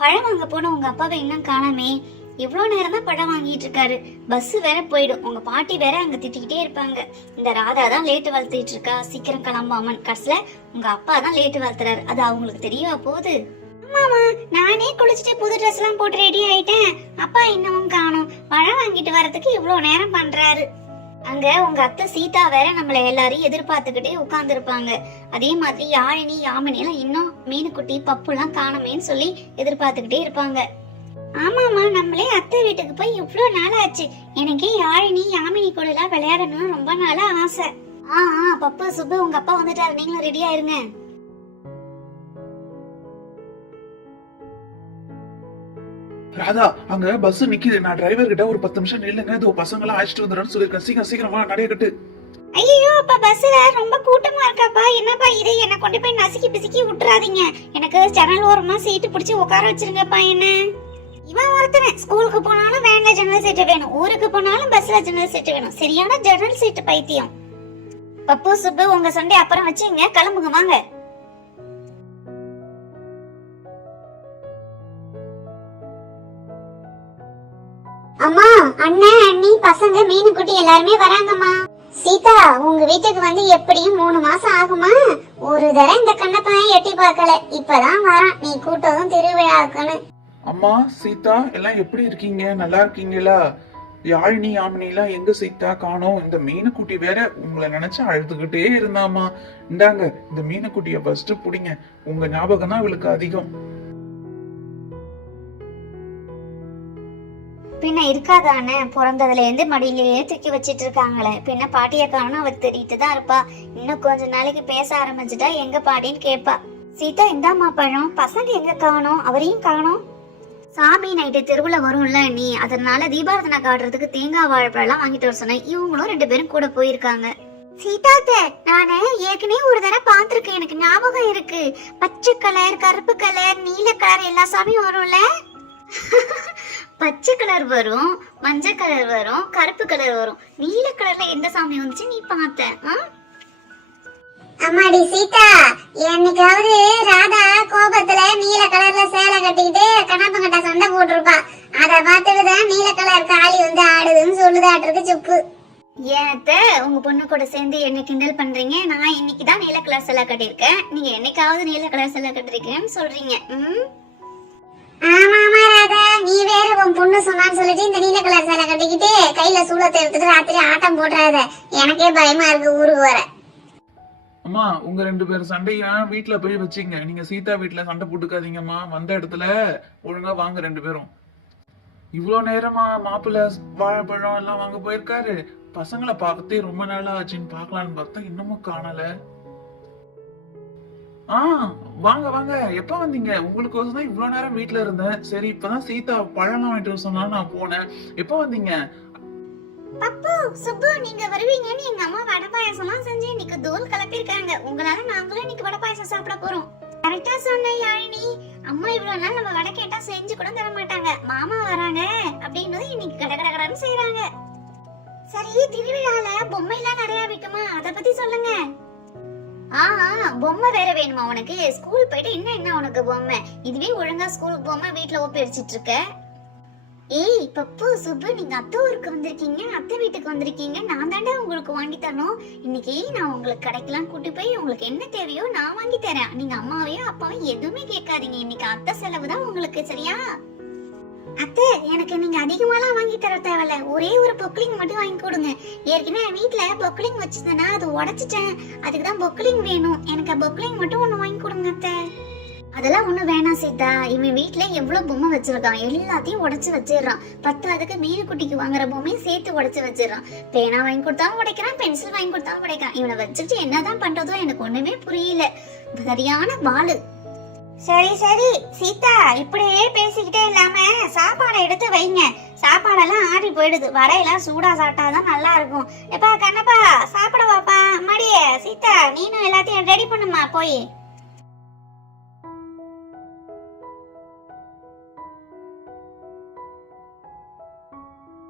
பழம் வாங்க போன உங்க அப்பாவை இன்னும் காணாமே. இவ்வளவு நேரம் தான் பழம் வாங்கிட்டு இருக்காரு. பஸ் வேற போயிடும். உங்க பாட்டி வேற அங்க திட்டிக்கிட்டே இருப்பாங்க. இந்த ராதா தான் லேட்டு வளர்த்துட்டு இருக்கா, சீக்கிரம் கிளம்பாமன். கடைசியில உங்க அப்பா தான் லேட்டு வளர்த்துறாரு. அது அவங்களுக்கு தெரியவா போகுது? ஆமாமா, நானே குளிச்சுட்டு புது ட்ரெஸ் எல்லாம் போட்டு ரெடி ஆயிட்டேன். அப்பா இன்னமும் காணோம். பழம் வாங்கிட்டு வரதுக்கு இவ்வளவு நேரம் பண்றாரு. அங்க உங்க அத்தை சீதா வேற நம்மள எல்லாரையும் எதிர்பார்த்துக்கிட்டே உட்கார்ந்து இருப்பாங்க. அதே மாதிரி யாழினி யாமினி எல்லாம் இன்னும் மீனுக்குட்டி பப்பு எல்லாம் காணமேன்னு சொல்லி எதிர்பார்த்துக்கிட்டே இருப்பாங்க. ஆமாமா, நம்மளே அத்தை வீட்டுக்கு போய் இவ்வளவு நாள் ஆச்சு. எனக்கே யாழினி யாமினி கூட எல்லாம் விளையாடணும்னு ரொம்ப நாளா ஆசை. பப்பு சுப்பு உங்க அப்பா வந்துட்டாரு, நீங்களும் ரெடியா இருங்க. ராதா, அங்க பஸ் நிக்குது. நான் டிரைவர் கிட்ட ஒரு 10 நிமிஷம் நில்லுங்க, இதோ பசங்க எல்லாம் அழைச்சிட்டு வந்துடுறேன்னு சொல்லிருக்கேன். சீக்கிரம் சீக்கிரமா நடைய கட்டு. ஐயோ, அப்ப பஸ்ல ரொம்ப கூட்டமா இருக்காப்பா. என்னப்பா இது? என்ன கொண்டு போய் நசுக்கி பிசுக்கி விட்டுறாதீங்க. எனக்கு ஜன்னல் ஓரமா சீட்டு பிடிச்சி உட்கார வச்சிருங்கப்பா. என்ன இவன் ஒருத்தனை ஸ்கூலுக்கு போனாலும் வேன்ல ஜன்னல் சீட்டு வேணும், ஊருக்கு போனாலும் பஸ்ல ஜன்னல் சீட்டு வேணும். சரியான ஜன்னல் சீட்டு பைத்தியம். பப்பு சுப்பு உங்க சண்டை அப்புறம் வச்சுங்க, கிளம்புங்க வாங்க. அம்மா, அண்ணன் அண்ணி பசங்க மீனுக்குட்டி எல்லாருமே வராங்கம்மா. சீதா, உங்க வீட்டுக்கு வந்து எப்படியும் 3 மாசம் ஆகுமா? ஒரு தடவை இந்த கண்ணப்பையன் எட்டி பார்க்கல, இப்பதான் வரான். நீ கூட்டதும் திருவிழாக்குன்னு. அம்மா சீதா, எல்லாம் எப்படி இருக்கீங்க? நல்லா இருக்கீங்களா? யாழினி யாமினி எல்லாம் எங்க சீதா காணோம்? இந்த மீனுக்குட்டி வேற உங்களை நினைச்சு அழுதுகிட்டே இருந்தாமா. இந்தாங்க, இந்த மீனுக்குட்டிய ஃபர்ஸ்ட் புடிங்க. உங்க ஞாபகம் தான் இவளுக்கு அதிகம். பின்ன இருக்காதானே, பிறந்ததுல இருந்து மடியிலேயே தூக்கி வச்சிட்டு இருக்காங்களே. பின்ன பாட்டிய காணும் அவருக்கு தெரியிட்டு தான் இருப்பா. இன்னும் கொஞ்ச நாளைக்கு பேச ஆரம்பிச்சுட்டா எங்க பாட்டின்னு கேட்பா. சீதா, இந்தாமா பழம். பசங்க எங்க காணோம்? அவரையும் காணோம். சாமி நைட்டு தெருவுல வரும்ல நீ, அதனால தீபாரதனை காட்டுறதுக்கு தேங்காய் வாழைப்பழம் எல்லாம் வாங்கிட்டு வர சொன்னேன். இவங்களும் 2 பேரும் கூட போயிருக்காங்க. சீதாத்த, நானு ஏற்கனவே ஒரு தடவை பார்த்திருக்கேன், எனக்கு ஞாபகம் இருக்கு. பச்சை கலர், கருப்பு கலர், நீல கலர் எல்லா சாமியும் வரும்ல. பச்சை கலர் வரும், மஞ்சள் கலர் வரும், கருப்பு கலர் வரும். நீல கலர்ல எந்த சாமி வந்துச்சு நீ பார்த்த? அம்மாடி சீதா, என்னைக்காவது ராதா கோபத்துல நீல கலர்ல சேலை கட்டிக்கிட்டு கண்ணப்பங்கிட்ட சண்டை போட்டிருப்பா. அத பார்த்துட்டுதான் நீல கலர் காளி வந்து ஆடுதுன்னு சொல்லுதாட்டிருக்கு சுப்பு. ஏத்த உங்க பொண்ணு கூட சேர்ந்து என்ன கிண்டல் பண்றீங்க? நான் இன்னைக்குதான் நீல கலர் சேலை கட்டிருக்கேன், நீங்க என்னைக்காவது நீல கலர் சேலை கட்டிருக்கீங்கன்னு சொல்றீங்க. ஆமா ராதா, நீ வேற உன் பொண்ணு சொன்னான்னு சொல்லிட்டு இந்த நீல கலர் சேலை கட்டிக்கிட்டு கையில சூளத்தை எடுத்துட்டு ராத்திரி ஆட்டம் போடுறாத. எனக்கே பயமா இருக்கு ஊருக்கு வர. அம்மா, உங்க 2 பேரும் சண்டையா வீட்டுல போய் வச்சுங்க. நீங்க சீதா வீட்டுல சண்டை போட்டுக்காதீங்கம்மா. வந்த இடத்துல ஒழுங்கா வாங்க 2 பேரும். இவ்வளவு நேரமா மாப்பிள்ள வாழைப்பழம் எல்லாம் வாங்க போயிருக்காரு. பசங்களை பார்த்தே ரொம்ப நாளா ஆச்சுன்னு பாக்கலான்னு பார்த்தா இன்னமும் காணல. வாங்க வாங்க, எப்ப வந்தீங்க? உங்களுக்கு தான் இவ்வளவு நேரம் வீட்டுல இருந்தேன். சரி, இப்பதான் சீதா பழம் வாங்கிட்டு சொன்னா நான் போனேன். எப்ப வந்தீங்க? பப்பு சுப்பு, நீங்க வருவீங்கன்னு எங்க அம்மா வடை பாயசம்லாம் செஞ்சு இன்னைக்கு தூள் கலப்பிருக்காங்க. உங்களால நாங்களும் இன்னைக்கு வடை பாயசம் சாப்பிட போறோம். கரெக்டா சொன்ன யாழினி. அம்மா இவ்வளவு நாள் நம்ம வடை கேட்டா செஞ்சு கூட தர மாட்டாங்க. மாமா வராங்க அப்படின்றது இன்னைக்கு கடகடன்னு செய்யறாங்க. சரி, திருவிழால பொம்மை எல்லாம் நிறைய விக்குமா? அத பத்தி சொல்லுங்க. பொம்மை வேற வேணுமா உனக்கு? ஸ்கூல் போயிட்டு என்ன உனக்கு பொம்மை? இதுவே ஒழுங்கா ஸ்கூலுக்கு பொம்மை வீட்டுல ஒப்பிடிச்சிட்டு இருக்க. ஏய் பப்பு சுப்பு, நீங்க அத்தை ஊருக்கு வந்திருக்கீங்க, அத்தை வீட்டுக்கு வந்திருக்கீங்க. நான் தாண்டா உங்களுக்கு வாங்கி தரணும். இன்னைக்கு நான் உங்களுக்கு கடைக்கெல்லாம் கூட்டி போய் உங்களுக்கு என்ன தேவையோ நான் வாங்கி தரேன். நீங்க அம்மாவையும் அப்பாவையும் எதுவுமே கேட்காதீங்க. இன்னைக்கு அத்தை செலவு தான் உங்களுக்கு, சரியா? அத்தை, எனக்கு நீங்க அதிகமாலாம் வாங்கி தர தேவையில்ல. ஒரே ஒரு பொக்லிங் மட்டும் வாங்கி கொடுங்க. ஏற்கனவே வீட்டுல பொக்லிங் வச்சிருந்தேன்னா அது உடைச்சிட்டேன். அதுக்குதான் பொக்லிங் வேணும். எனக்கு பொக்லிங் மட்டும் ஒண்ணு வாங்கி கொடுங்க அத்தை. அதெல்லாம் ஒண்ணு வேணாம் சீதா. இவன் வீட்டுல எவ்வளவு பொம்மை வச்சிருக்கான், எல்லாத்தையும் உடைச்சு வச்சிடறான். 10 மீனுக்குட்டிக்கு வாங்குற பொம்மையும் சேர்த்து உடைச்சு வச்சிடறான். பேனா வாங்கி கொடுத்தாலும் உடைக்கிறான், பென்சில் வாங்கி கொடுத்தாலும் உடைக்கிறான். இவனை வச்சுட்டு என்னதான் பண்றதோ எனக்கு ஒண்ணுமே புரியல. சரியான பாலு. சரி சரி சீதா, இப்படியே பேசிக்கிட்டே இல்லாம சாப்பாடை எடுத்து வைங்க. சாப்பாடெல்லாம் ஆறி போயிடுது. வடையெல்லாம் சூடா சாப்பிட்டாதான் நல்லா இருக்கும். எப்பா கண்ணப்பா, சாப்பிட வாப்பா. அம்மாடியே சீதா, நீனும் எல்லாத்தையும் ரெடி பண்ணுமா போய்.